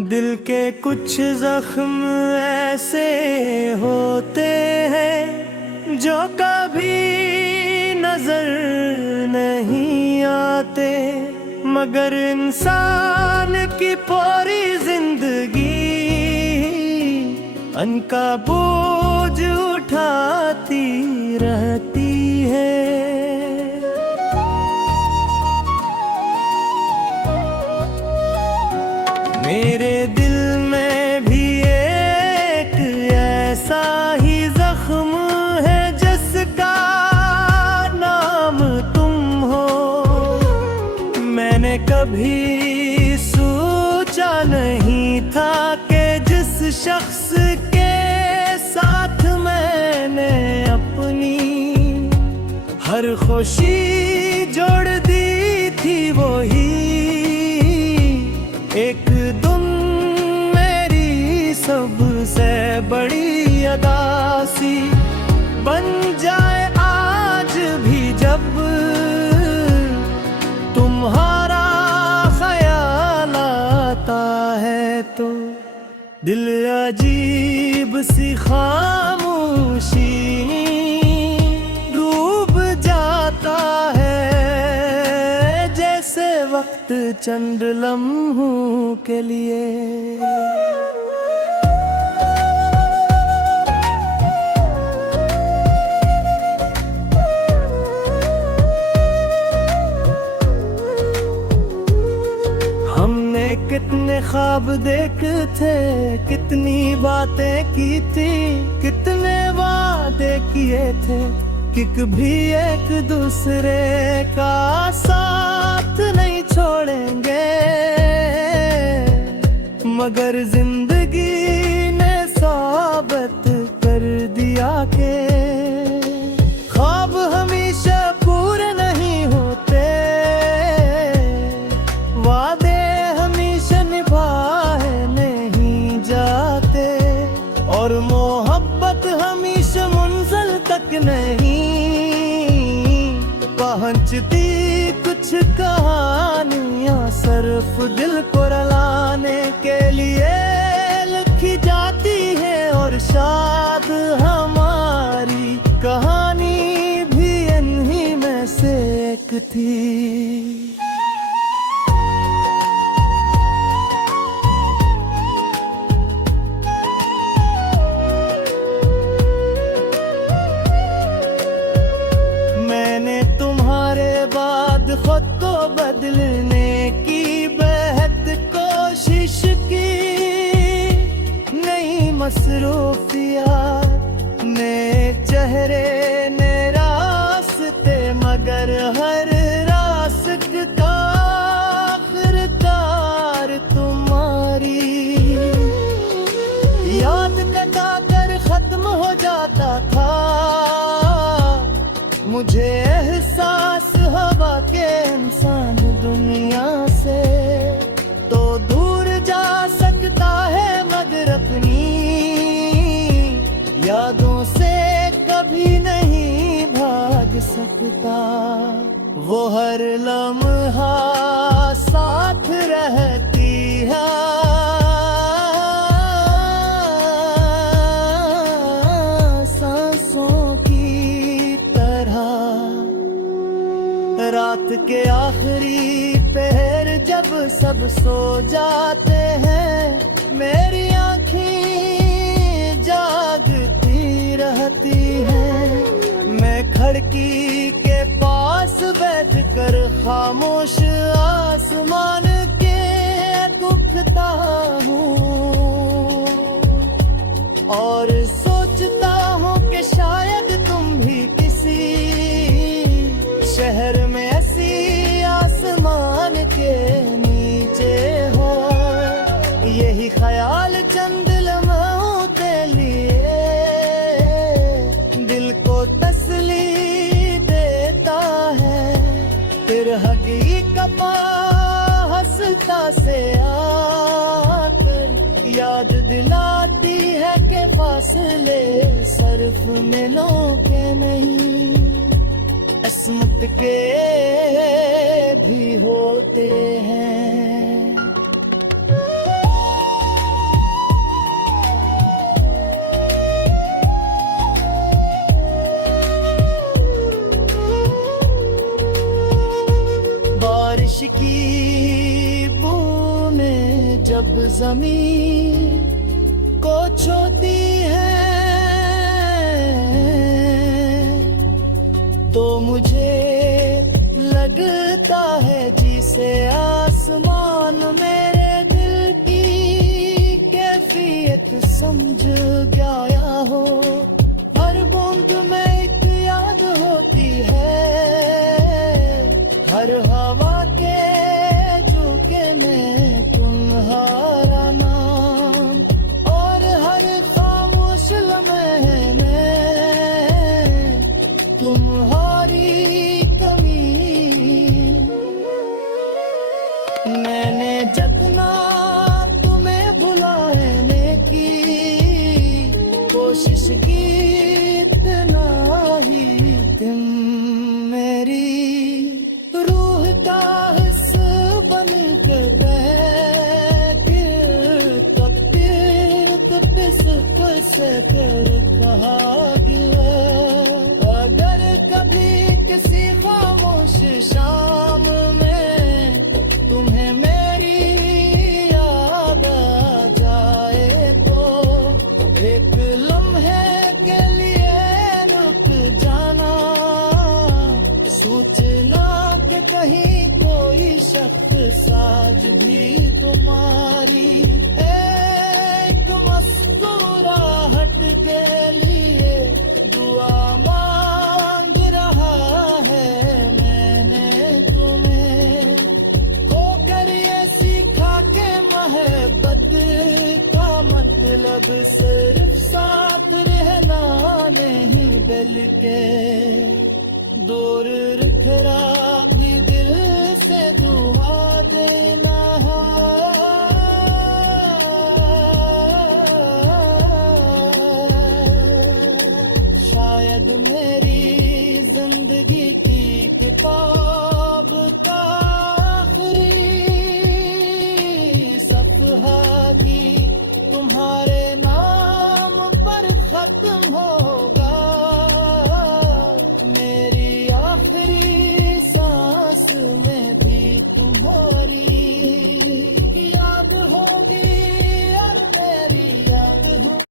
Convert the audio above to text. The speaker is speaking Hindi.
दिल के कुछ जख्म ऐसे होते हैं जो कभी नजर नहीं आते, मगर इंसान की पूरी जिंदगी अनका बोझ उठाती रहती है। मेरे दिल में भी एक ऐसा ही जख्म है जिसका नाम तुम हो। मैंने कभी सोचा नहीं था कि जिस शख्स के साथ मैंने अपनी हर खुशी जोड़ दी थी, वही एक दिन मेरी सबसे बड़ी अदासी बन जाए। आज भी जब तुम्हारा ख्याल आता है तो दिल अजीब सी खामोशी डूब जाता है, जैसे वक्त चंद लम्हों के लिए। हमने कितने ख्वाब देखे थे, कितनी बातें की थी, कितने वादे किए थे कि कभी एक दूसरे का साथ नहीं छोड़ेंगे, मगर जिंदगी ने साबित कर दिया कि ख्वाब हमेशा पूरे नहीं होते, वादे हमेशा निभाए नहीं जाते, और मोहब्बत हमेशा मंजिल तक नहीं पहुंचती। कुछ कहानियां सिर्फ दिल को रुलाने के लिए लिखी जाती है, और शायद हमारी कहानी भी इन्हीं में से एक थी। मैंने तुम्हारे बाद खुद को बदलने की बेहद कोशिश की, नई मसरूफियात नए चेहरे ने रास्ते, मगर हर रास्ता आखिरकार तुम्हारी याद कटा कर खत्म हो जाता था। मुझे एहसास हवा के इंसान दुनिया से तो दूर जा सकता है, मगर अपनी यादों से कभी नहीं भाग सकता। वो हर लम्हा साथ रहती है, रात के आखिरी पहर जब सब सो जाते हैं, मेरी आँखें जागती रहती हैं। मैं खिड़की के पास बैठकर खामोश आसमान के देखता हूँ, और सोचता हूँ कि शायद तुम भी किसी शहर में ऐसी आसमान के नीचे हो। यही ख्याल चंद लम्हों के लिए दिल को तसल्ली देता है, फिर हकीकत हंसता से आकर याद दिलाती है कि फासले सिर्फ मिलों के नहीं, किस्मत के भी होते हैं। जमीन को छूती है तो मुझे लगता है जिसे आसमान मेरे दिल की कैफियत समझ गया हो। हर बूंद में एक याद होती है, हर हवा के झोंके में तुम्हारा नाम, और हर खामोश लम्हे में तुम्हारी कमी। मैंने जितना तुम्हें भुलाने की कोशिश की, इतना ही तुम मेरी रूह का हिस्सा बन के बैठे। से कर कहा गिला, अगर कभी किसी खामोश शाम में तुम्हें मेरी याद आ जाए तो एक लम्हे के लिए रुक जाना, सूचना के कहीं कोई शख्स आज भी तुम्हारी एक मुस्कुराहट के लिए दुआ मांग रहा है। मैंने तुम्हें खोकर ये सीखा के मोहब्बत का मतलब सिर्फ साथ रहना नहीं, बल्कि दूर रखना।